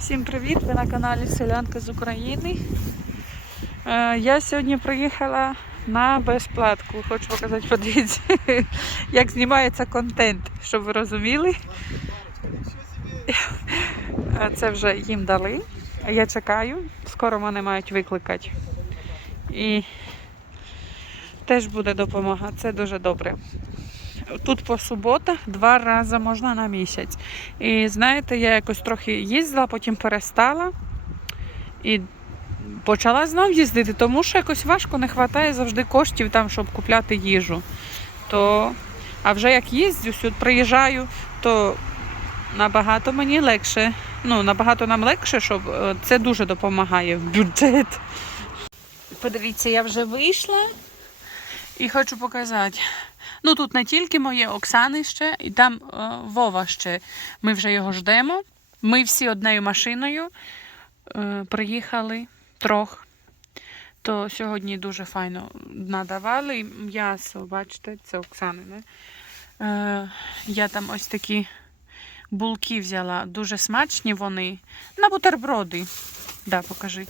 Всім привіт! Ви на каналі Селянка з України. Е, Я сьогодні приїхала на безплатку. Хочу показати, подивіться, як знімається контент, щоб ви розуміли. Е, Це вже їм дали. Я чекаю, скоро мене мають викликати. І теж буде допомога. Це дуже добре. Тут по суботах два рази можна на місяць. І знаєте, я якось трохи їздила, потім перестала і почала знов їздити, тому що якось важко не вистачає завжди коштів там, щоб купляти їжу. То, а вже як їздю, сюди приїжджаю, то набагато мені легше. Ну, набагато нам легше, щоб е, це дуже допомагає в бюджет. Подивіться, я вже вийшла і хочу показати. Ну тут не тільки моє Оксани ще, і там е, Вова ще. Ми вже його ждемо. Ми всі однією машиною е, приїхали трьох. То сьогодні дуже файно надавали. М'ясо, бачите, це Оксанине. Е, я там ось такі булки взяла. Дуже смачні вони. На бутерброди. Да, покажи.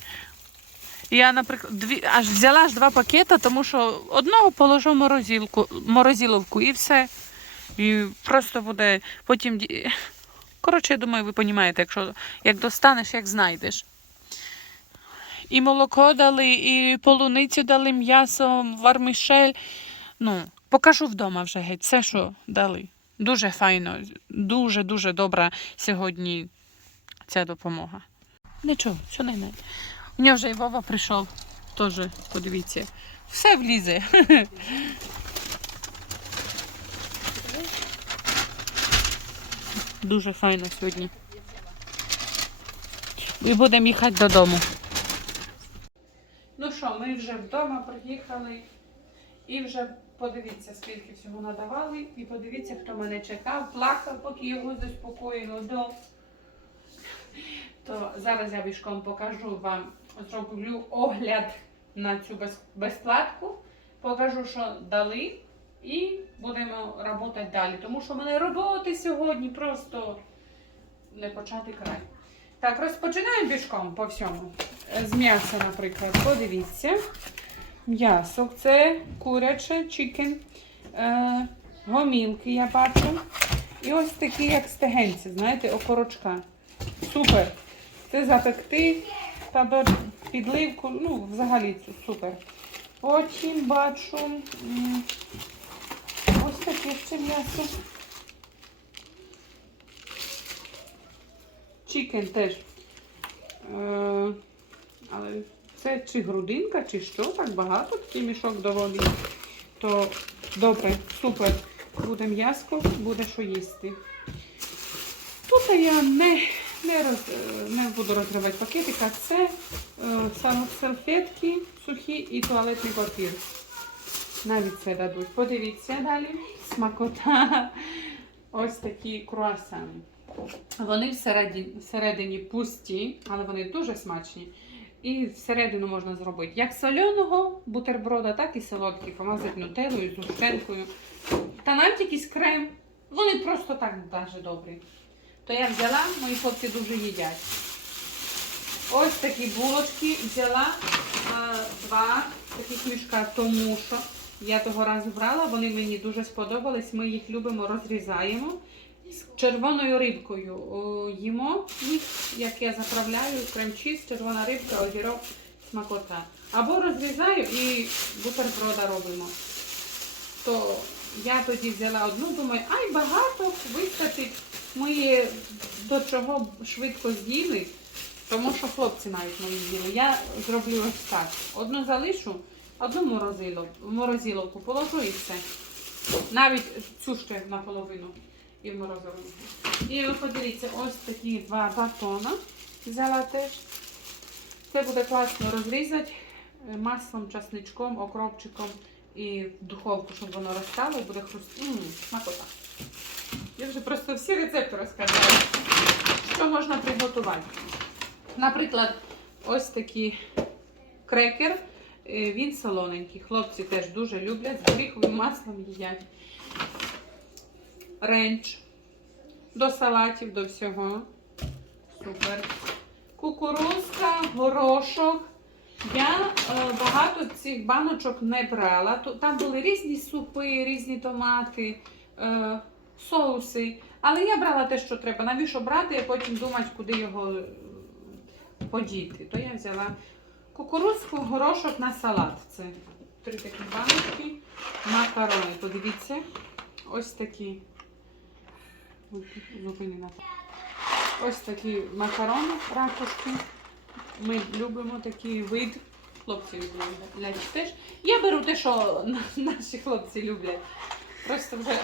Я, наприклад, дві, аж взяла аж два пакети, тому що одного положу в морозилку, морозиловку і все. І просто буде потім. Коротше, я думаю, ви розумієте, якщо як достанеш, як знайдеш. І молоко дали, і полуницю дали, м'ясо, вармішель. Ну, покажу вдома вже геть, все, що дали. Дуже файно, дуже-дуже добра сьогодні ця допомога. Нічого, що не. У нього вже і Вова прийшов. Теж, подивіться. Все влізе. Дуже файно сьогодні. І будемо їхати додому. Ну що, ми вже вдома приїхали. І вже подивіться, скільки всього надавали. І подивіться, хто мене чекав, плакав, поки його заспокоїло до. То зараз я бішком покажу вам, зроблю огляд на цю без- безплатку. Покажу, що дали, і будемо працювати далі. Тому що в мене роботи сьогодні просто не почати край. Так, розпочинаємо бішком по всьому. З м'яса, наприклад, подивіться. М'ясо це куряче, чикен, е, гомілки я бачу. І ось такі, як стегенці, знаєте, окорочка. Супер. Це запекти та до підливку. Ну, взагалі супер. Потім бачу ось таке ще м'ясо. Чікен теж. Е, але це чи грудинка, чи що, так багато, такий мішок доволі. То добре, супер. Буде м'яско, буде що їсти. Тут я не, не, роз, не буду розривати пакетика. Це е, салфетки сухі і туалетний папір. Навіть це дадуть. Подивіться далі. Смакота. Ось такі круасани. Вони всередині, всередині пусті, але вони дуже смачні. І всередину можна зробити як соляного бутерброда, так і солодкий. Помазати нутеллою, згущенкою. Та навіть якийсь крем. Вони просто так дуже добрі. То я взяла, мої хлопці дуже їдять. Ось такі булочки взяла е, два таких мішка, тому що я того разу брала, вони мені дуже сподобались. Ми їх любимо, розрізаємо. З червоною рибкою О, їмо їх, як я заправляю, крем-чіз, червона рибка, огірок, смакота. Або розрізаю і бутерброда робимо. То я тоді взяла одну, думаю, ай багато вистачить. Ми до чого швидко з'їли, тому що хлопці навіть мої їли. Я зроблю ось так. Одну залишу, одну морозилов, в морозиловку положу і все. Навіть цю ще наполовину і в морозиловку. І ви подивіться, ось такі два батона взяла теж. Це буде класно розрізати маслом, часничком, окропчиком і в духовку, щоб воно розстало і буде хрустіти. Ммм, смакота. Я вже просто всі рецепти розказала. Що можна приготувати? Наприклад, ось такий крекер. Е, Він солоненький. Хлопці теж дуже люблять, з горіховим маслом їдять. Ренч. До салатів, до всього. Супер. кукурузка, горошок. Я е, багато цих баночок не брала. Там були різні супи, різні томати, е, соуси. Але я брала те, що треба. Навіщо брати, і потім думати, куди його е, подіти. То я взяла кукурузку, горошок на салат. Це три такі баночки. Макарони. Подивіться. Ось такі. Ось такі макарони, ракушки. Ми любимо такий вид. Хлопці люблять теж. Я беру те, що наші хлопці люблять. Просто вже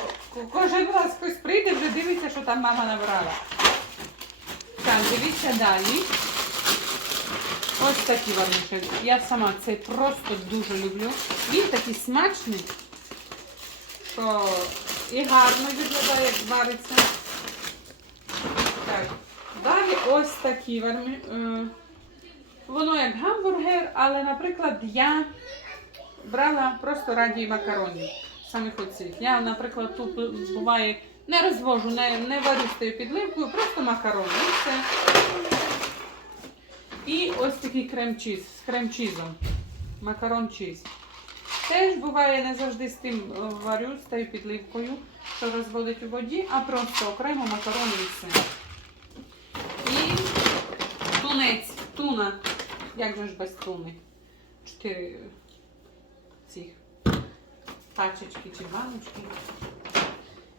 кожен раз хтось прийде, вже дивиться, що там мама набрала. Так, дивіться далі. Ось такі варниші. Я сама цей просто дуже люблю. Він такий смачний, що і гарно виглядає, як вариться. Так. Далі ось такі вармі. е, Воно як гамбургер, але, наприклад, я брала просто раді макаронів. Самих оцих. Я, наприклад, тут буває не розвожу, не, не варю з тією підливкою, просто макарони. І все. І ось такий крем-чіз з крем-чізом. Макарон чіз. Теж буває не завжди з тим е, варю, з тією підливкою, що розводить у воді, а просто окремо макарони і все. І тунець, туна. Як же ж без туни? Чотири пачечки чи баночки.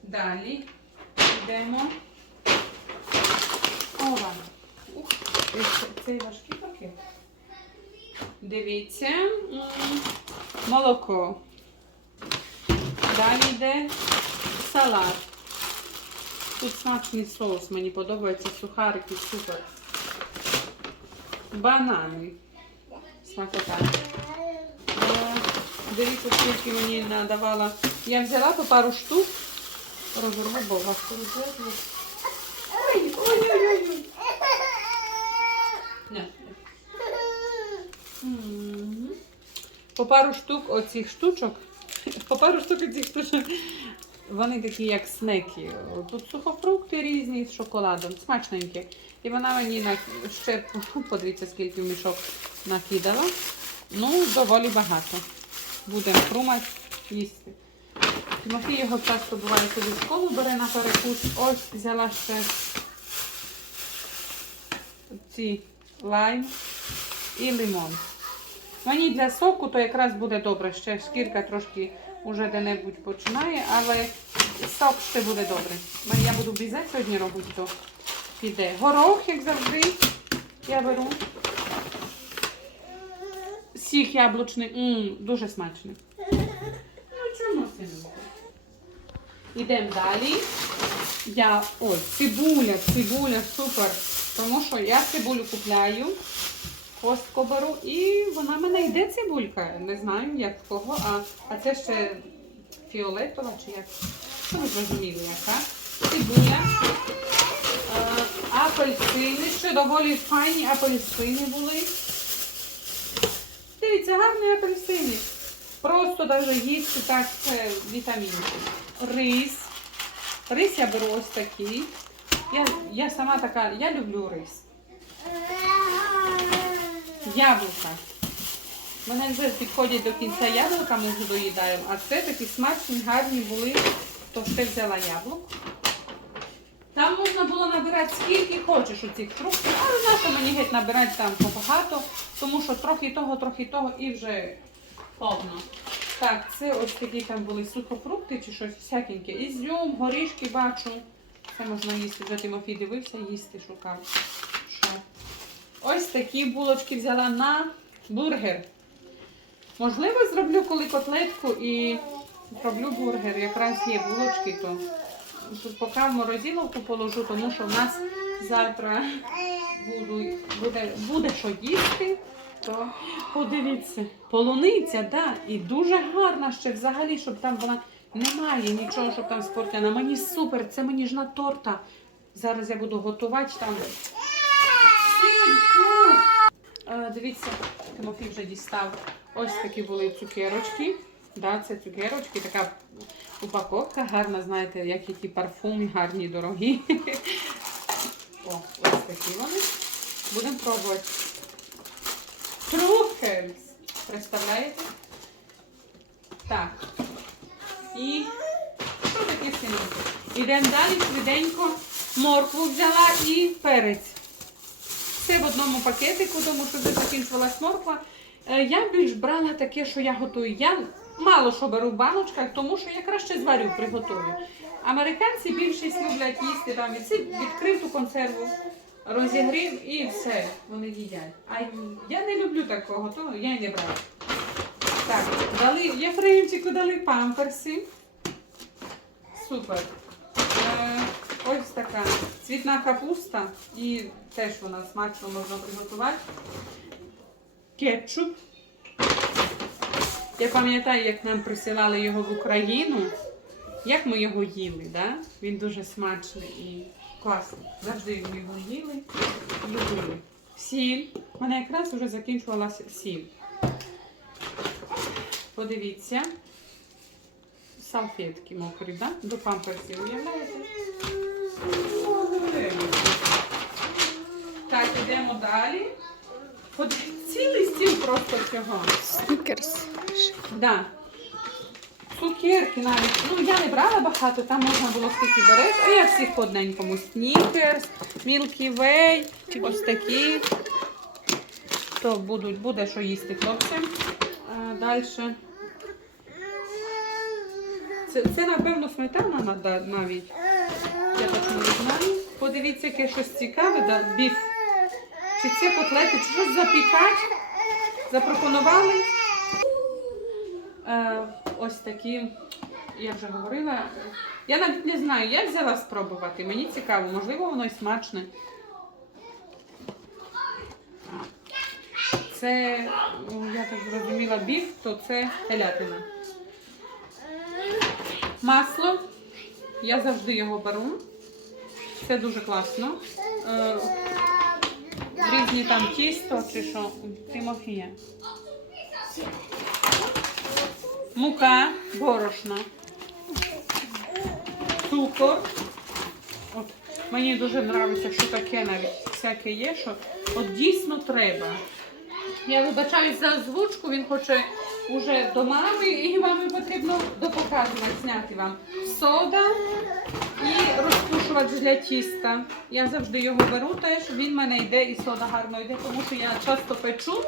Далі йдемо. Ова. Ух, це- цей важкий пакет. Дивіться. Молоко. Далі йде салат. Тут смачний соус, мені подобається, сухарики, супер. Банани. Смакота. Дивіться, скільки мені надавала. Я взяла по пару штук. Розорву, бо важко розорву. Ой, ой, ой, ой, ой. Не. По пару штук оцих штучок. По пару штук оцих штучок. Вони такі, як снеки. Тут сухофрукти різні з шоколадом, смачненькі. І вона мені на- ще, подивіться, скільки в мішок накидала. Ну, доволі багато. Будемо хрумати, їсти. Тимофій його часто буває собі в школу бере на перекус. Ось взяла ще ці лайм і лимон. Мені для соку то якраз буде добре. Ще шкірка трошки уже де-небудь починає, але сок ще буде добре. Я буду бізет сьогодні робити, то піде. Горох, як завжди, я беру. Сік яблучний, М, дуже смачний. Ну чому синку? Ідемо далі. Я, ой, цибуля, цибуля, супер. Тому що я цибулю купляю, костку беру, і вона в мене йде цибулька. Не знаю, як в кого, а, а це ще фіолетова чи як. Ну, ви зрозуміли, яка. Цибуля. Е, апельсини, ще доволі файні апельсини були. Дивіться, гарні апельсини. Просто навіть їсти так це. Рис. Рис я беру ось такий. Я, я сама така, я люблю рис. Яблука. Мене вже підходять до кінця яблука, ми вже доїдаємо. А це такі смачні, гарні були. То ще взяла яблук. Там можна було набирати скільки хочеш у цих фруктів, але нащо мені геть набирати там побагато, тому що трохи того, трохи того і вже повно. Так, це ось такі там були сухофрукти чи щось всякеньке. Ізюм, горішки бачу. Це можна їсти. Вже Тимофій дивився, їсти шукав. Що? Ось такі булочки взяла на бургер. Можливо, зроблю коли котлетку і зроблю бургер. Якраз є булочки, то поки в морозиловку положу, тому що в нас завтра буду, буде, буде що їсти. То подивіться, полуниця, да, і дуже гарна ще взагалі, щоб там вона немає нічого, щоб там спортяна. Мені супер, це мені ж на торта. Зараз я буду готувати там. Е, Дивіться, Тимофій вже дістав. Ось такі були цукерочки. Да, це цукерочки, така упаковка гарна, знаєте, як які парфуми, гарні, дорогі. О, ось такі вони. Будемо пробувати. Трухельс. Представляєте? Так. І що таке синеньке? Ідемо далі швиденько. Моркву взяла і перець. Все в одному пакетику, тому що вже закінчилась морква. Е, Я більш брала таке, що я готую. Я мало що беру в баночках, тому що я краще зварю, приготую. Американці більшість люблять їсти там відси, відкриту консерву, розігрів і все, вони їдять. А я не люблю такого, то я й не брала. Так, дали Єфремчику дали памперси. Супер. Е, ось така цвітна капуста і теж вона смачно можна приготувати. Кетчуп. Я пам'ятаю, як нам присилали його в Україну, як ми його їли. Да? Він дуже смачний і класний. Завжди ми його їли любили. Сіль. У мене якраз вже закінчувалася сіль. Подивіться. Салфетки мокрі, да? До памперсів, уявляєте? Так, йдемо далі. От цілий стіл просто цього. Снікерс. Да. Цукерки навіть. Ну, я не брала багато, там можна було скільки береш, а я всіх по одненькому. Снікерс, Milky Way, ось такі. То будуть, буде що їсти хлопцям. Далі. Це, це, напевно, сметана навіть. Я точно не знаю. Подивіться, яке щось цікаве, да? біф. Чи це котлети, чи щось запікати? Запропонували. Е, ось такі, я вже говорила. Я навіть не знаю, я взяла спробувати. Мені цікаво, можливо, воно і смачне. Це, ну, я так зрозуміла, біф, то це телятина. Масло. Я завжди його беру. Це дуже класно. Е, різні там тісто чи що. Тимофія. Мука, борошно, цукор. От, мені дуже подобається, що таке навіть всяке є, що от дійсно треба. Я вибачаюсь за озвучку, він хоче уже до мами, і мамі потрібно допоказувати, зняти вам сода і розпушувач для тіста. Я завжди його беру теж, він в мене йде і сода гарно йде, тому що я часто печу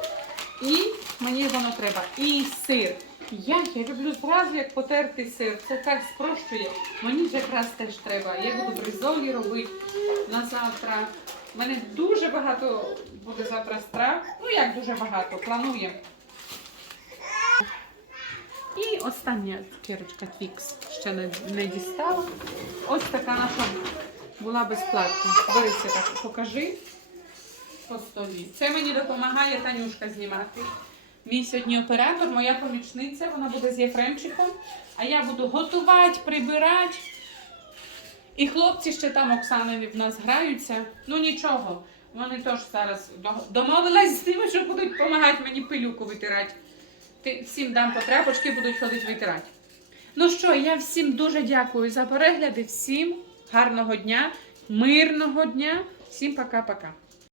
і мені воно треба. І сир. Як я люблю зразу, як потертий сир. Це так спрощує. Мені ж якраз теж треба. Я буду бризолі робити на завтра. У мене дуже багато буде завтра страв. Ну як дуже багато, плануємо. І остання цукерочка Твікс ще не, не дістала. Ось така наша була безплатна. Борися так, покажи по столі. Це мені допомагає Танюшка знімати. Мій сьогодні оператор, моя помічниця, вона буде з Єфремчиком, а я буду готувати, прибирати. І хлопці ще там Оксани в нас граються. Ну нічого, вони теж зараз до- домовились з тими, що будуть допомагати мені пилюку витирати. Ти всім дам по тряпочки, будуть ходити витирати. Ну що, я всім дуже дякую за перегляди, всім гарного дня, мирного дня, всім пока-пока.